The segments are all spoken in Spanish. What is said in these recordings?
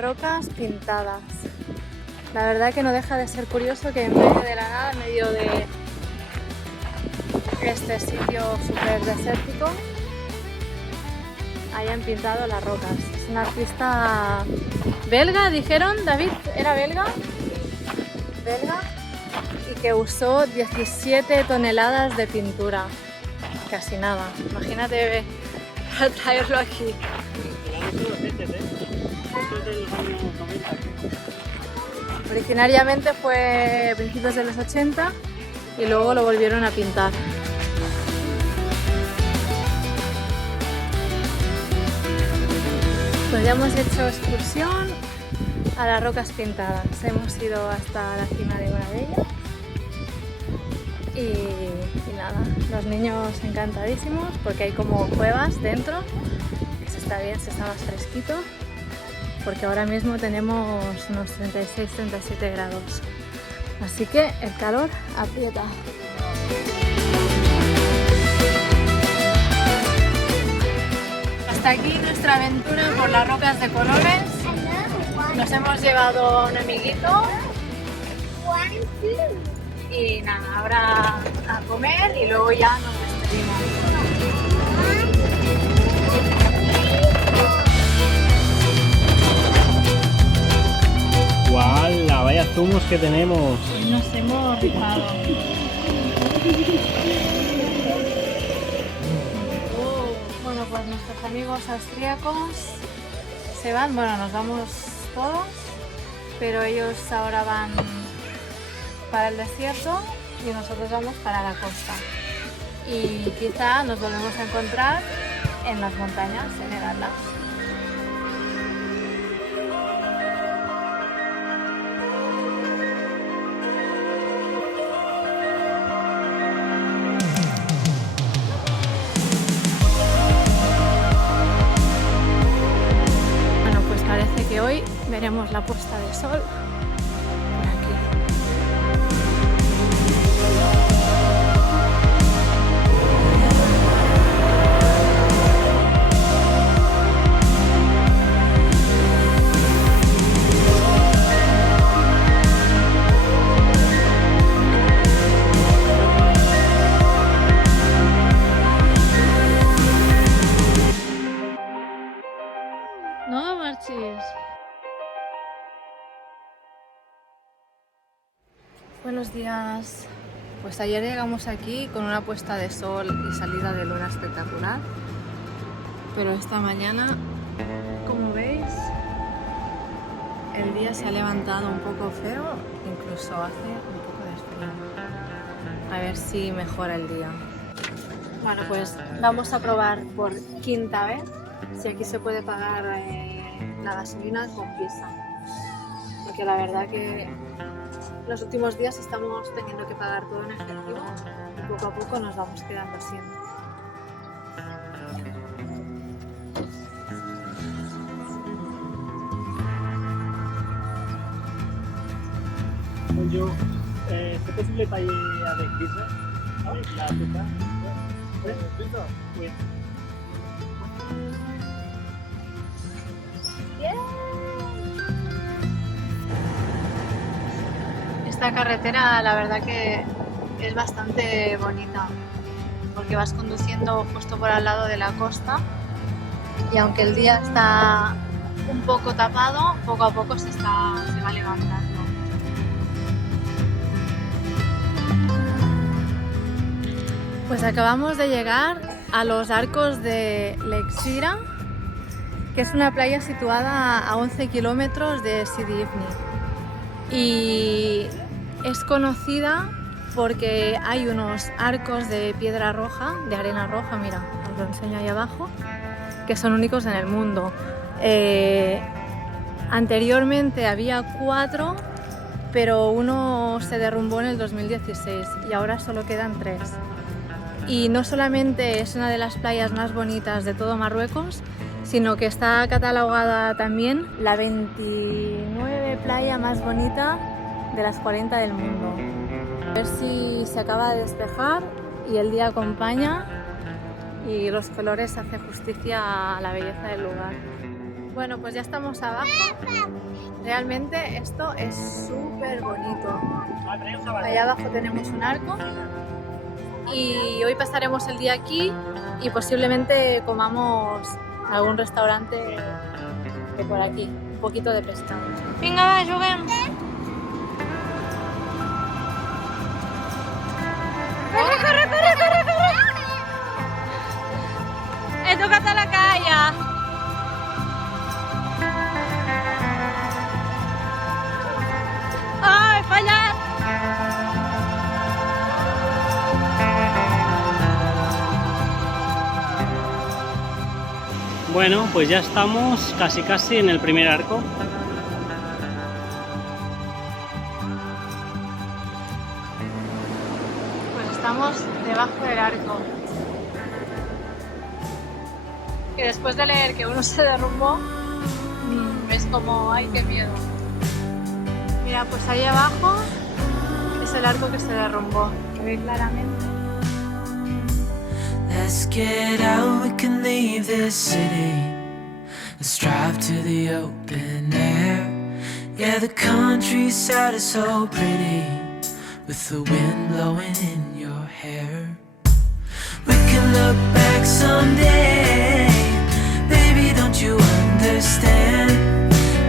las rocas pintadas. La verdad que no deja de ser curioso que en medio de la nada, en medio de este sitio súper desértico, hayan pintado las rocas. Es un artista belga, dijeron, David, ¿era belga? Belga, y que usó 17 toneladas de pintura. Casi nada. Imagínate para traerlo aquí. Originariamente fue a principios de los 80 y luego lo volvieron a pintar. Pues ya hemos hecho excursión a las rocas pintadas. Hemos ido hasta la cima de una de ellas. Y nada, los niños encantadísimos porque hay como cuevas dentro. Se está bien, se está más fresquito. Porque ahora mismo tenemos unos 36-37 grados. Así que el calor aprieta. Hasta aquí nuestra aventura por las rocas de colores. Nos hemos llevado a un amiguito. Y nada, ahora a comer y luego ya nos despedimos. ¡Guau! Vaya zumos que tenemos. Nos hemos rifado. Bueno, pues nuestros amigos austríacos se van, bueno, nos vamos todos, pero ellos ahora van para el desierto y nosotros vamos para la costa. Y quizá nos volvemos a encontrar en las montañas, en el Atlas. Bueno, pues parece que hoy veremos la puesta de sol. No marches. Buenos días. Pues ayer llegamos aquí con una puesta de sol y salida de luna espectacular. Pero esta mañana, como veis, el día se ha levantado un poco feo, incluso hace un poco de frío. A ver si mejora el día. Bueno, pues vamos a probar por quinta vez si aquí se puede pagar la gasolina con Visa, porque la verdad que los últimos días estamos teniendo que pagar todo en efectivo y poco a poco nos vamos quedando sin. Yo, ¿es posible para ir a Visa? ¿A la puta? Bien. Esta carretera la verdad que es bastante bonita porque vas conduciendo justo por al lado de la costa y aunque el día está un poco tapado, poco a poco se va levantando. Pues acabamos de llegar a los arcos de Leixira, que es una playa situada a 11 kilómetros de Sidi Ifni. Y es conocida porque hay unos arcos de piedra roja, de arena roja, mira, os lo enseño ahí abajo, que son únicos en el mundo. Anteriormente había 4, pero uno se derrumbó en el 2016 y ahora solo quedan 3. Y no solamente es una de las playas más bonitas de todo Marruecos, sino que está catalogada también la 29 playa más bonita de las 40 del mundo. A ver si se acaba de despejar y el día acompaña y los colores hacen justicia a la belleza del lugar. Bueno, pues ya estamos abajo. Realmente esto es súper bonito. Allá abajo tenemos un arco y hoy pasaremos el día aquí y posiblemente comamos en algún restaurante de por aquí, un poquito de pescado. Venga, va, juguem! ¡Corre, corre, corre, corre, corre! He tocat a la calla! ¡Ay, fallat! Bueno, pues ya estamos casi en el primer arco. Pues estamos debajo del arco. Que después de leer que uno se derrumbó, es como, ¡ay, qué miedo! Mira, pues ahí abajo es el arco que se derrumbó, que ve claramente. Let's get out, we can leave this city. Let's drive to the open air. Yeah, the countryside is so pretty, with the wind blowing in your hair. We can look back someday. Baby, don't you understand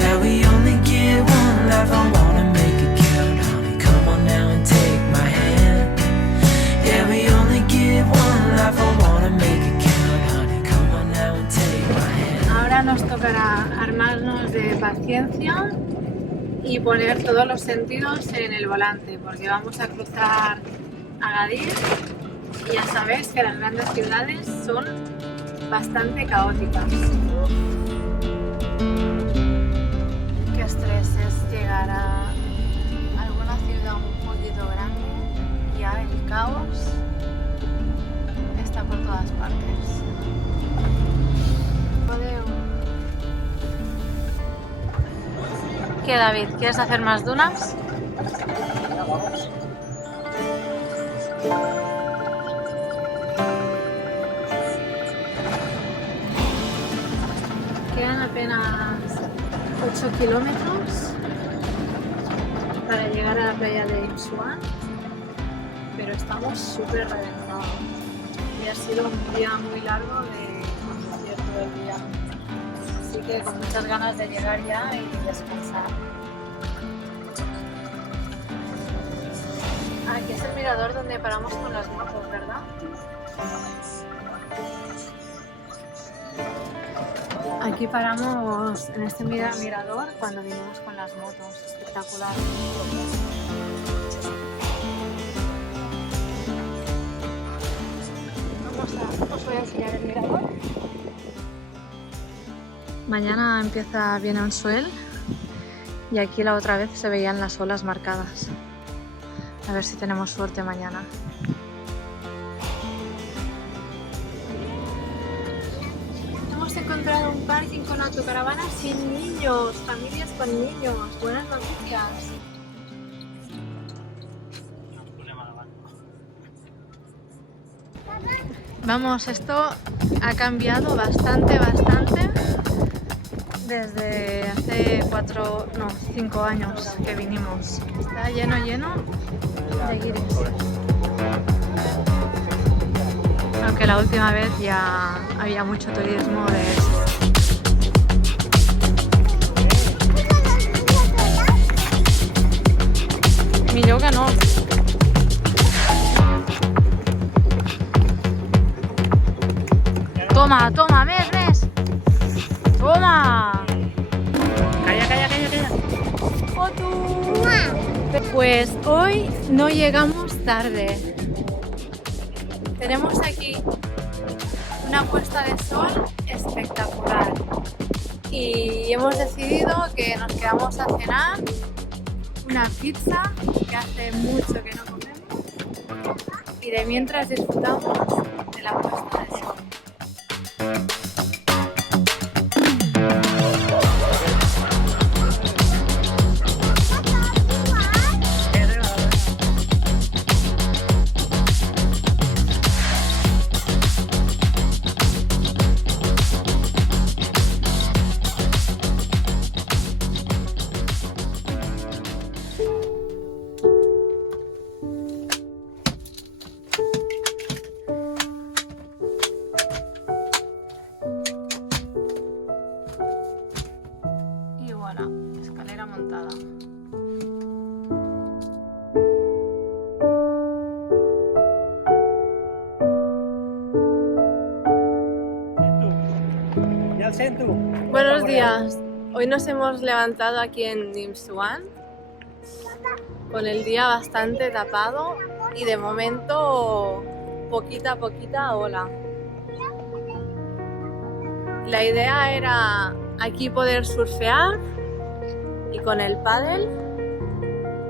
that we only get one life? I wanna make it count, honey. Come on now and take my hand. Yeah, we only get one life. I wanna make it count, honey. Come on now and take my hand. Ahora nos tocará armarnos de paciencia y poner todos los sentidos en el volante, porque vamos a cruzar Agadir y ya sabéis que las grandes ciudades son bastante caóticas. Qué estrés es llegar a alguna ciudad un poquito grande, ya el caos está por todas partes. ¿Qué, David? ¿Quieres hacer más dunas? Quedan apenas 8 kilómetros para llegar a la playa de Ipsuan, pero estamos súper reventados. Y ha sido un día muy largo de conducir todo el día. Así que con muchas ganas de llegar ya y descansar. Aquí es el mirador donde paramos con las motos, ¿verdad? Aquí paramos en este mirador cuando vinimos con las motos. Espectacular. Os voy a enseñar el mirador. Mañana empieza bien Onsuel y aquí la otra vez se veían las olas marcadas. A ver si tenemos suerte mañana. Hemos encontrado un parking con autocaravana sin niños, familias con niños. Buenas noticias. Vamos, esto ha cambiado bastante desde hace 5 años que vinimos. Está lleno de guiris. Aunque la última vez ya había mucho turismo de esto. Mi yoga no. Toma, toma, mes. Toma. Calla. Pues hoy no llegamos tarde. Tenemos aquí una puesta de sol espectacular y hemos decidido que nos quedamos a cenar una pizza que hace mucho que no comemos y de mientras disfrutamos de la puesta de sol. presento. Buenos días. Hoy nos hemos levantado aquí en Nimsuan con el día bastante tapado y de momento poquita a poquita ola. La idea era aquí poder surfear y con el pádel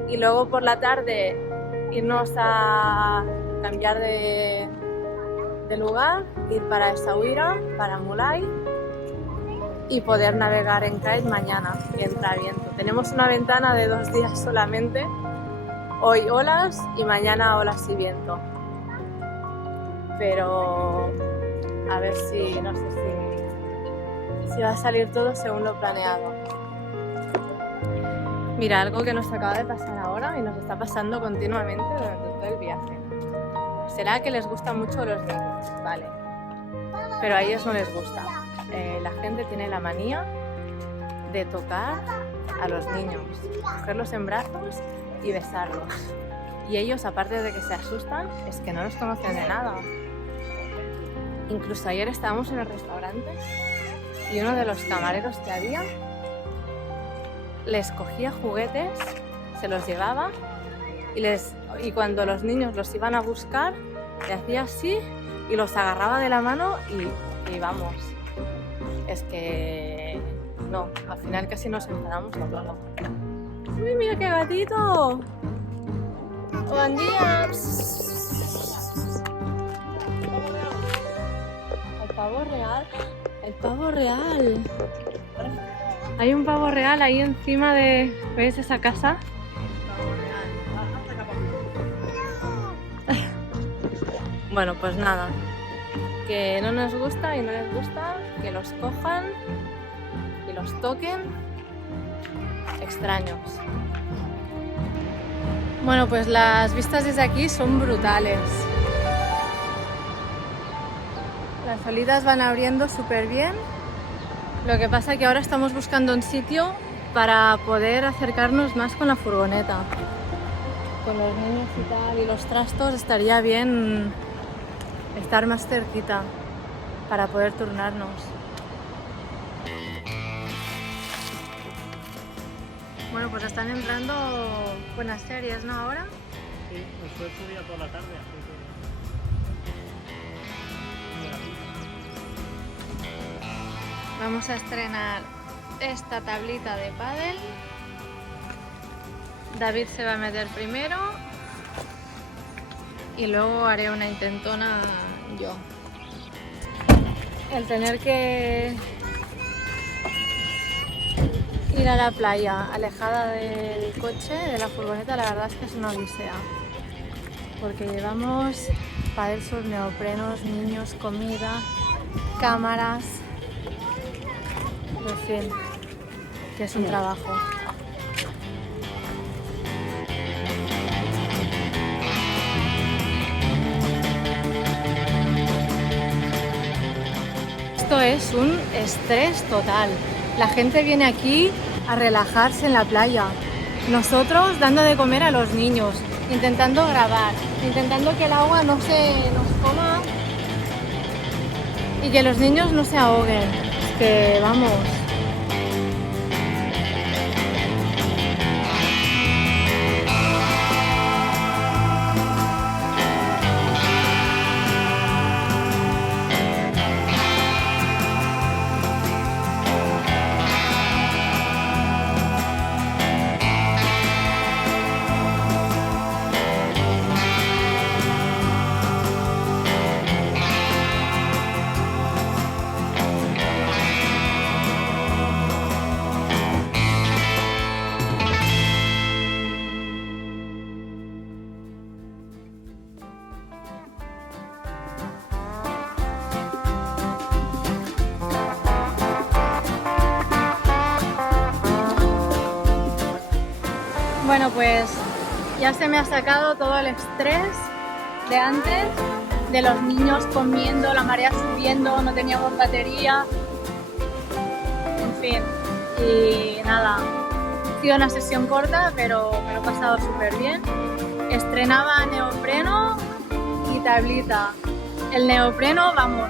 y luego por la tarde irnos a cambiar de lugar, ir para Essaouira, para Mulai y poder navegar en kite mañana y entrar viento. Tenemos una ventana de 2 días solamente, hoy olas y mañana olas y viento. Pero a ver si, no sé si va a salir todo según lo planeado. Mira, algo que nos acaba de pasar ahora y nos está pasando continuamente durante todo el viaje. Será que les gustan mucho los niños, vale, pero a ellos no les gusta. La gente tiene la manía de tocar a los niños, cogerlos en brazos y besarlos. Y ellos, aparte de que se asustan, es que no los conocen de nada. Incluso ayer estábamos en el restaurante y uno de los camareros que había les cogía juguetes, se los llevaba y cuando los niños los iban a buscar, le hacía así y los agarraba de la mano y vamos. Es que no, al final casi nos enfadamos todos. ¡Uy, mira qué gatito! ¡Buen día! El pavo real. El pavo real. Hay un pavo real ahí encima de... ¿Veis esa casa? Bueno, pues nada, que no nos gusta y no les gusta que los cojan y los toquen extraños. Bueno, pues las vistas desde aquí son brutales. Las olitas van abriendo súper bien. Lo que pasa es que ahora estamos buscando un sitio para poder acercarnos más con la furgoneta. Con los niños y tal y los trastos estaría bien estar más cerquita para poder turnarnos. Bueno, pues están entrando buenas series, ¿no? Ahora. Sí, pues fue día por la tarde, así que... Vamos a estrenar esta tablita de pádel. David se va a meter primero y luego haré una intentona yo. El tener que ir a la playa alejada del coche, de la furgoneta, la verdad es que es una odisea. Porque llevamos pádel sur, neoprenos, niños, comida, cámaras, en fin, que es un trabajo. Esto es un estrés total. La gente viene aquí a relajarse en la playa. Nosotros dando de comer a los niños, intentando grabar, intentando que el agua no se nos coma y que los niños no se ahoguen. Es que vamos. Bueno, pues ya se me ha sacado todo el estrés de antes, de los niños comiendo, la marea subiendo, no teníamos batería, en fin, y nada, ha sido una sesión corta, pero me lo he pasado súper bien. Estrenaba neopreno y tablita. El neopreno, vamos,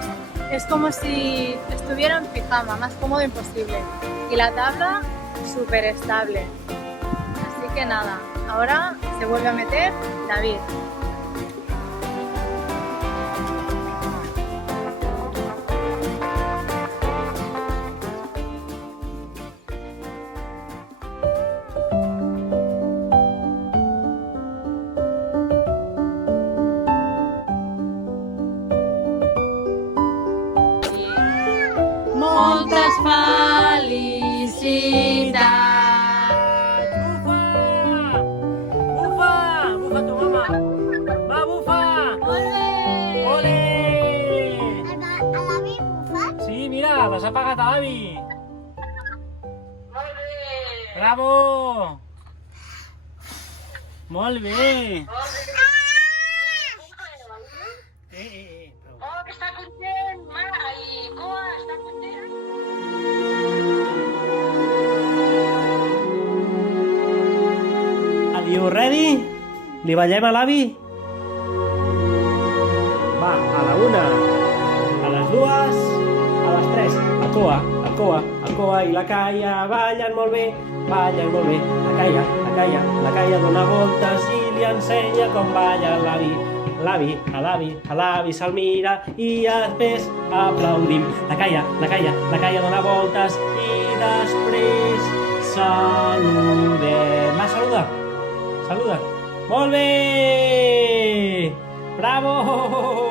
es como si estuviera en pijama, más cómodo imposible. Y la tabla súper estable. Así que nada, ahora se vuelve a meter David. Moltes felicitats! Bufa! Bufa! Bufa tu mama! Va, bufa! Molt bé! Ole! L'avi bufat? Sí, mira, les ha pagat a l'avi! Molt bé! Bravo! Molt bé! Prou. Oh, que està content! Mare i Coa, està content? Are you ready? Li ballem a l'avi? Va, a la 1, a les 2, a les 3. El Coa i la Caia ballen molt bé, ballen molt bé. La Caia dona voltes i li ensenya com balla l'avi. L'avi se'l mira i després aplaudim. La Caia dona voltes i després saludem. Va, saluda. Molt bé! Bravo!